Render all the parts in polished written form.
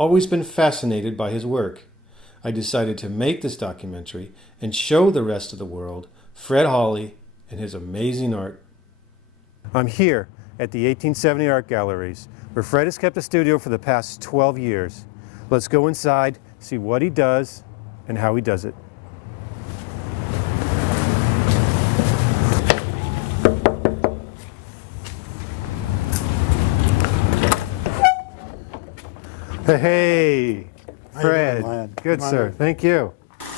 always been fascinated by his work. I decided to make this documentary and show the rest of the world Fred Hawley and his amazing art. I'm here at the 1870 Art Galleries, where Fred has kept a studio for the past 12 years. Let's go inside, see what he does and how he does it. Hey, Fred. Good, sir. Thank you.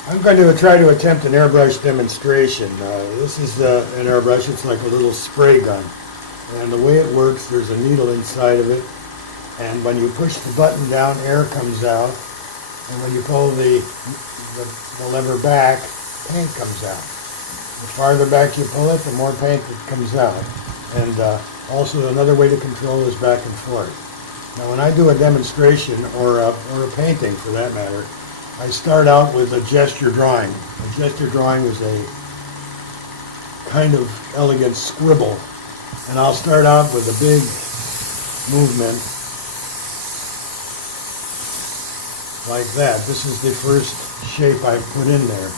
I'm going to try to attempt an airbrush demonstration. This is an airbrush. It's like a little spray gun. And the way it works, there's a needle inside of it. And when you push the button down, air comes out. And when you pull the lever back, paint comes out. The farther back you pull it, the more paint that comes out. And also another way to control is back and forth. Now when I do a demonstration, or a painting for that matter, I start out with a gesture drawing. A gesture drawing is a kind of elegant scribble. And I'll start out with a big movement like that. This is the first shape I've put in there.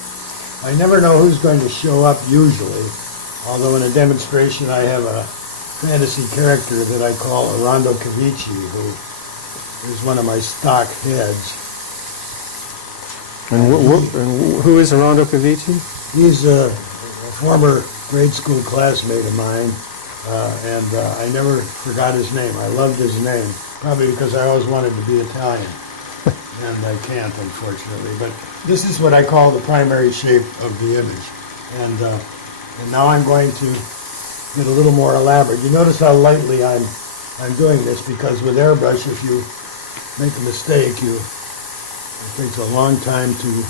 I never know who's going to show up usually, although in a demonstration I have a fantasy character that I call Rondo Cavici, who is one of my stock heads. And who is Rondo Cavici? He's a former grade school classmate of mine, and I never forgot his name. I loved his name, probably because I always wanted to be Italian, and I can't, unfortunately. But this is what I call the primary shape of the image. And now I'm going to get a little more elaborate. You notice how lightly I'm doing this, because with airbrush, if you make a mistake, it takes a long time to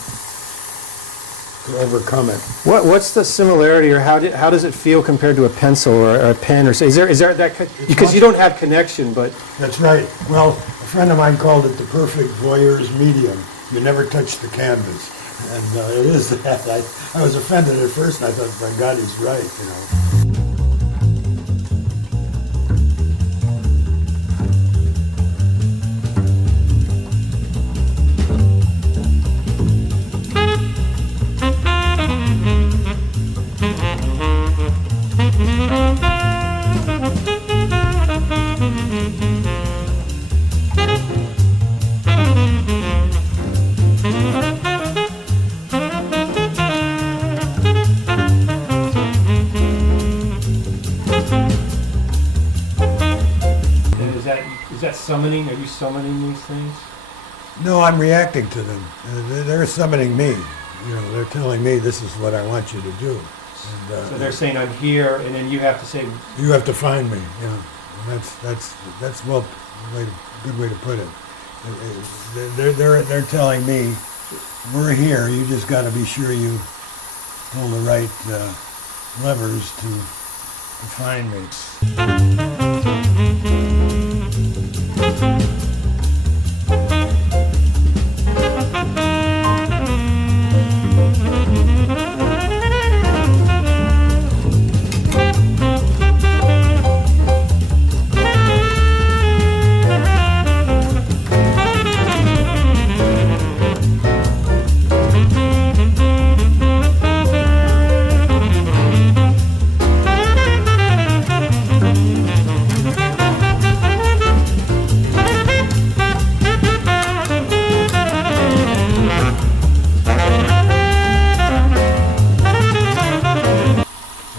overcome it. What's the similarity, or how does it feel compared to a pencil or a pen? Or is there that, because you don't have connection, but that's right. Well, a friend of mine called it the perfect voyeur's medium. You never touch the canvas, and it is that. I was offended at first, and I thought, my God, he's right, you know. Is that summoning? Are you summoning these things? No, I'm reacting to them. They're summoning me. You know, they're telling me this is what I want you to do. And, so they're saying I'm here, and then you have to say you have to find me. Yeah, and that's well, good way to put it. They're telling me we're here. You just got to be sure you pull the right levers to find me.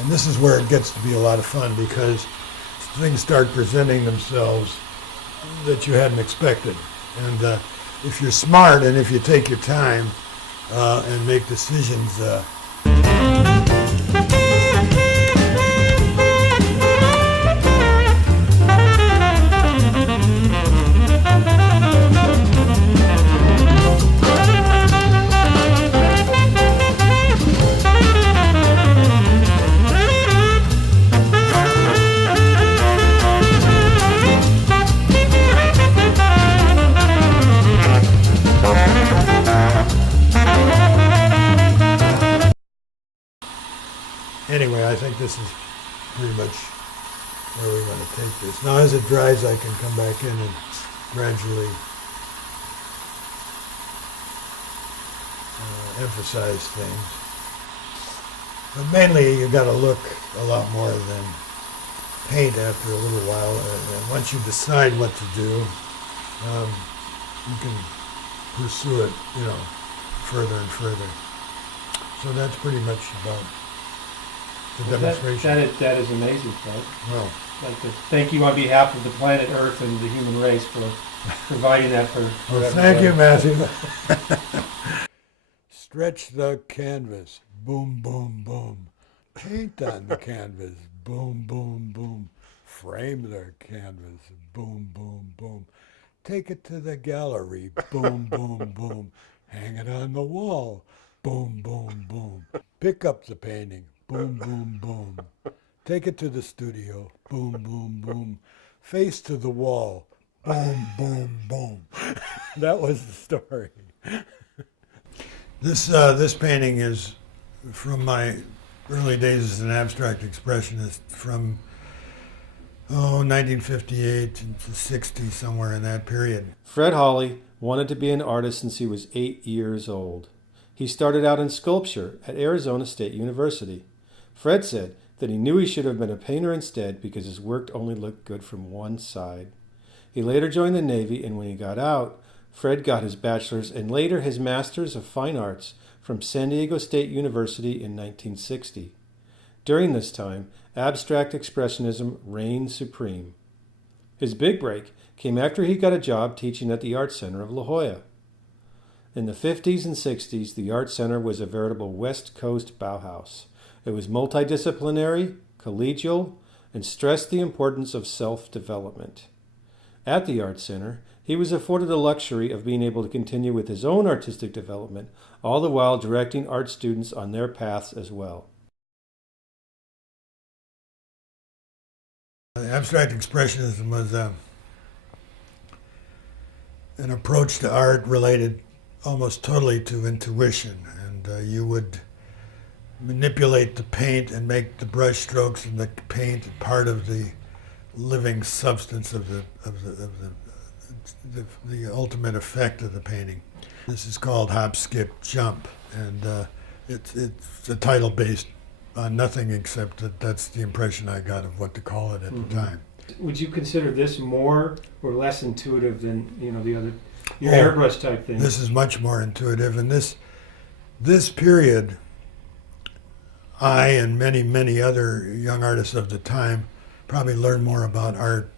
This is where it gets to be a lot of fun, because things start presenting themselves that you hadn't expected. And if you're smart and if you take your time and make decisions, anyway, I think this is pretty much where we want to take this. Now as it dries, I can come back in and gradually emphasize things. But mainly you got to look a lot more than paint after a little while. And once you decide what to do, you can pursue it, further and further. So that's pretty much about the demonstration. That is amazing, Fred. Well, I'd like to thank you on behalf of the planet Earth and the human race for providing that for well, thank you, Matthew. Stretch the canvas. Boom, boom, boom. Paint on the canvas. Boom, boom, boom. Frame the canvas. Boom, boom, boom. Take it to the gallery. Boom, boom, boom. Hang it on the wall. Boom, boom, boom. Pick up the painting. Boom, boom, boom. Take it to the studio. Boom, boom, boom. Face to the wall. Boom, boom, boom. That was the story. This painting is from my early days as an abstract expressionist, from 1958 to 60, somewhere in that period. Fred Hawley wanted to be an artist since he was 8 years old. He started out in sculpture at Arizona State University. Fred said that he knew he should have been a painter instead because his work only looked good from one side. He later joined the Navy, and when he got out, Fred got his bachelor's and later his master's of fine arts from San Diego State University in 1960. During this time, abstract expressionism reigned supreme. His big break came after he got a job teaching at the Art Center of La Jolla. In the 50s and 60s, the Art Center was a veritable West Coast Bauhaus. It was multidisciplinary, collegial, and stressed the importance of self-development. At the Art Center, he was afforded the luxury of being able to continue with his own artistic development, all the while directing art students on their paths as well. Abstract expressionism was an approach to art related almost totally to intuition, and you would manipulate the paint and make the brush strokes and the paint part of the living substance of the ultimate effect of the painting. This is called Hop, Skip, Jump, and it's a title based on nothing except that that's the impression I got of what to call it at the time. Would you consider this more or less intuitive than the other your airbrush type thing? This is much more intuitive, and this period, I and many other young artists of the time probably learned more about art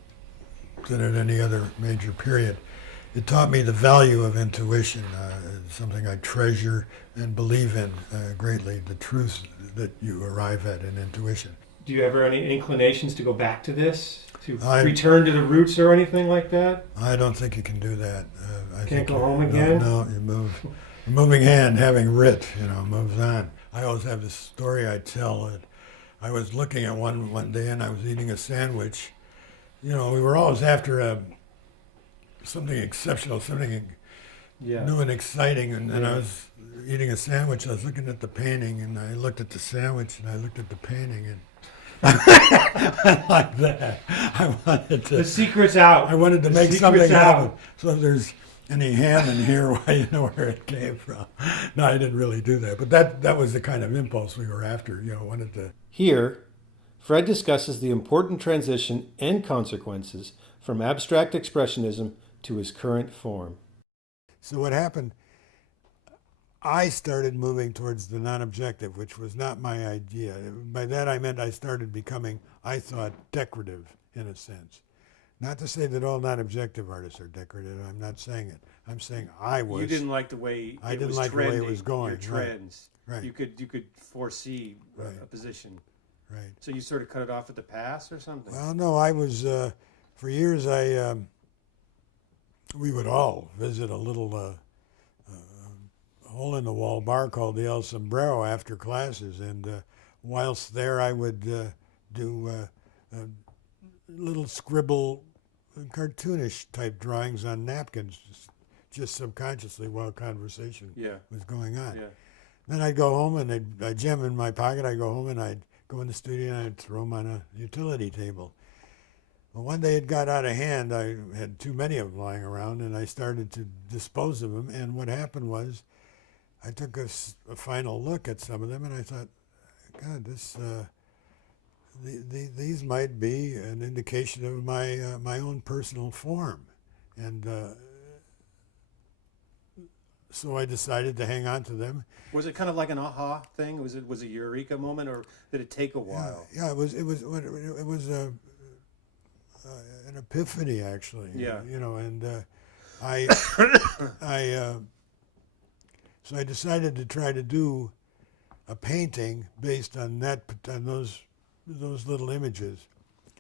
than at any other major period. It taught me the value of intuition, something I treasure and believe in greatly, the truth that you arrive at in intuition. Do you ever any inclinations to go back to this? To return to the roots or anything like that? I don't think you can do that. Can't go home again? No, you move. The moving hand, having writ, moves on. I always have this story I tell. I was looking at one day and I was eating a sandwich. We were always after something exceptional, something new and exciting. And I was eating a sandwich. I was looking at the painting, and I looked at the sandwich, and I looked at the painting, and like that. I wanted to. The secret's out. I wanted to make something happen. So if there's any ham in here, well, you know where it came from. No, I didn't really do that, but that was the kind of impulse we were after. Wanted to. Here, Fred discusses the important transition and consequences from abstract expressionism to his current form. So what happened, I started moving towards the non-objective, which was not my idea. By that I meant I started becoming, I thought, decorative in a sense. Not to say that all non-objective artists are decorative. I'm not saying it. I'm saying I was. You didn't like the way I didn't like the way it was going. Your trends. Right. You could foresee a position. Right. So you sort of cut it off at the pass or something? Well, no, I was, for years we would all visit a little hole-in-the-wall bar called the El Sombrero after classes, and whilst there I would do little scribble, cartoonish type drawings on napkins, just subconsciously while conversation was going on. Yeah. Then I'd go home and I'd jam in my pocket. I'd go home and I'd go in the studio and I'd throw them on a utility table. Well, one day it got out of hand. I had too many of them lying around, and I started to dispose of them. And what happened was I took a final look at some of them, and I thought, God, these might be an indication of my own personal form, and so I decided to hang on to them. Was it kind of like an aha thing? Was it a eureka moment, or did it take a while? Yeah, it was an epiphany, actually. Yeah. And I I so I decided to try to do a painting based on those little images.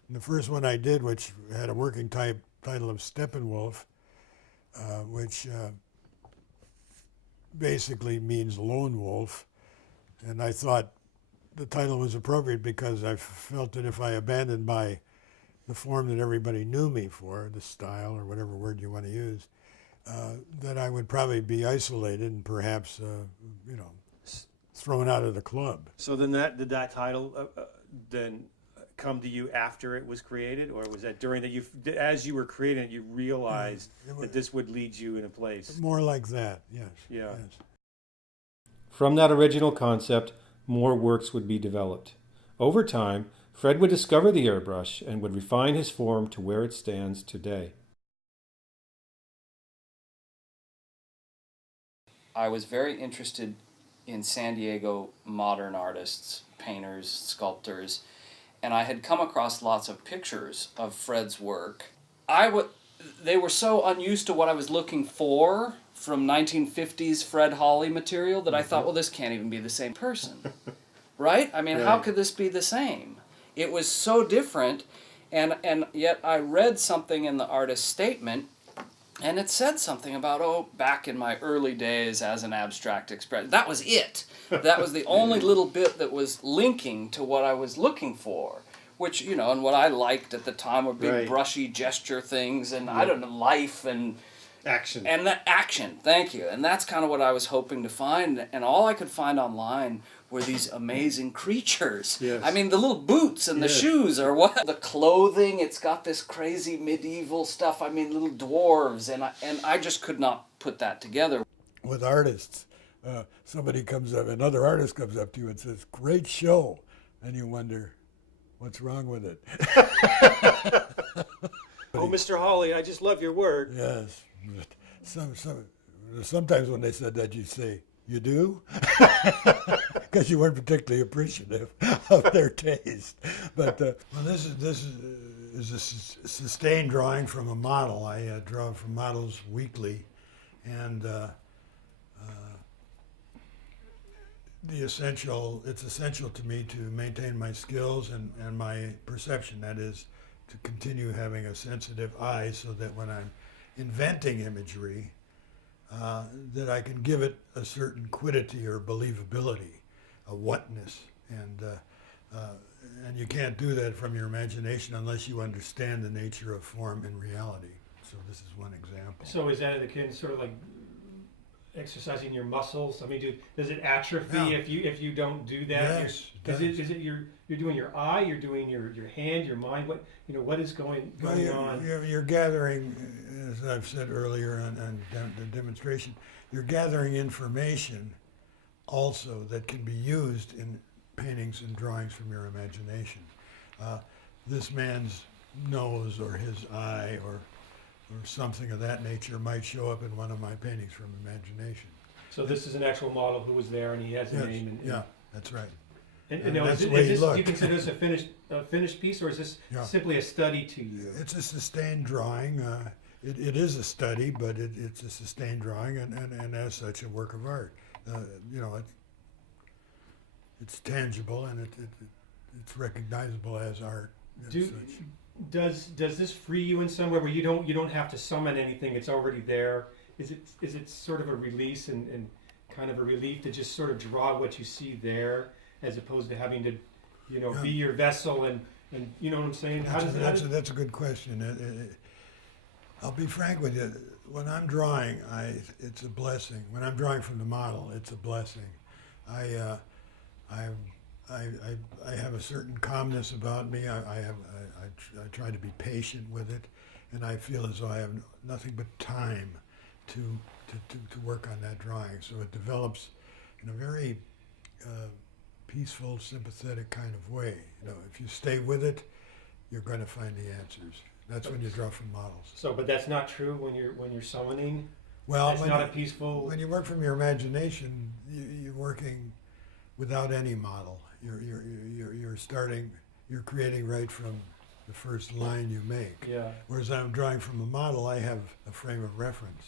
And the first one I did, which had a working title of Steppenwolf, which basically means lone wolf, and I thought the title was appropriate because I felt that if I abandoned the form that everybody knew me for, the style or whatever word you want to use, that I would probably be isolated and perhaps, thrown out of the club. So then did that title then come to you after it was created, or was that during that as you were creating it, you realized that this would lead you in a place? More like that, yes. Yeah. Yes. From that original concept, more works would be developed. Over time, Fred would discover the airbrush and would refine his form to where it stands today. I was very interested in San Diego modern artists, painters, sculptors, and I had come across lots of pictures of Fred's work. They were so unused to what I was looking for from 1950s Fred Hawley material that I thought, well, this can't even be the same person, right? I mean, how could this be the same? It was so different, and yet I read something in the artist's statement, and it said something about, back in my early days as an abstract expression. That was it. That was the only little bit that was linking to what I was looking for, which, and what I liked at the time were big brushy gesture things, and I don't know, life and action. And that action, thank you. And that's kind of what I was hoping to find, and all I could find online were these amazing creatures. Yes. I mean, the little boots and the shoes are what? The clothing, it's got this crazy medieval stuff. I mean, little dwarves, and I just could not put that together. With artists, another artist comes up to you and says, "Great show," and you wonder, what's wrong with it? Oh, Mr. Hawley, I just love your work. Yes. Sometimes when they said that, you'd say, "You do?" Because you weren't particularly appreciative of their taste. But this is a sustained drawing from a model. I draw from models weekly, and it's essential to me to maintain my skills and my perception. That is, to continue having a sensitive eye, so that when I'm inventing imagery, that I can give it a certain quiddity or believability, a whatness, and you can't do that from your imagination unless you understand the nature of form and reality. So this is one example. So is that akin sort of like exercising your muscles? I mean, does it atrophy if you don't do that? Yes. Is it you're doing your eye, you're doing your hand, your mind? What is going on? You're gathering, as I've said earlier on the demonstration, you're gathering information also that can be used in paintings and drawings from your imagination. This man's nose or his eye or something of that nature might show up in one of my paintings from imagination. So this is an actual model who was there, and he has a name. Yeah, that's right. And now, do you consider this a finished piece, or is this simply a study to you? It's a sustained drawing. It is a study, but it's a sustained drawing, and as such, a work of art. It's tangible, and it's recognizable as art. Does this free you in some way where you don't have to summon anything? It's already there. Is it sort of a release and kind of a relief to just sort of draw what you see there, as opposed to having to, be your vessel and you know what I'm saying? That's a good question. I'll be frank with you. When I'm drawing, it's a blessing. When I'm drawing from the model, it's a blessing. I have a certain calmness about me. I try to be patient with it, and I feel as though I have nothing but time to work on that drawing. So it develops in a very peaceful, sympathetic kind of way. You know, if you stay with it, you're going to find the answers. That's when you draw from models. So, but that's not true when you're summoning. Well, it's not a peaceful. When you work from your imagination, you're working without any model. You're starting. You're creating right from the first line you make. Yeah. Whereas I'm drawing from a model, I have a frame of reference.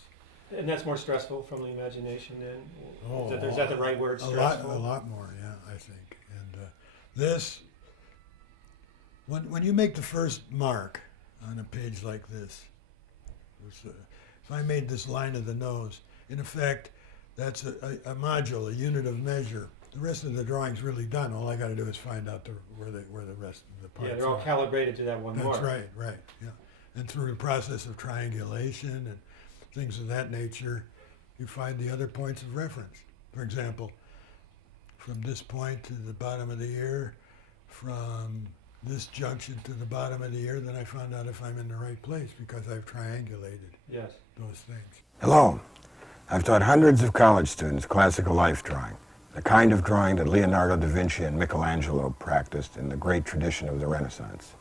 And that's more stressful from the imagination. Then, Oh, is that the right word? Stressful. A lot more. Yeah, I think. And this, when you make the first mark on a page like this, if I made this line of the nose, in effect, that's a module, a unit of measure. The rest of the drawing's really done. All I got to do is find out where the rest of the parts are. Yeah, they're all calibrated to that one mark. That's right, yeah. And through the process of triangulation and things of that nature, you find the other points of reference. For example, from this point to the bottom of the ear, from this junction to the bottom of the ear, then I found out if I'm in the right place because I've triangulated those things. Hello. I've taught hundreds of college students classical life drawing, the kind of drawing that Leonardo da Vinci and Michelangelo practiced in the great tradition of the Renaissance.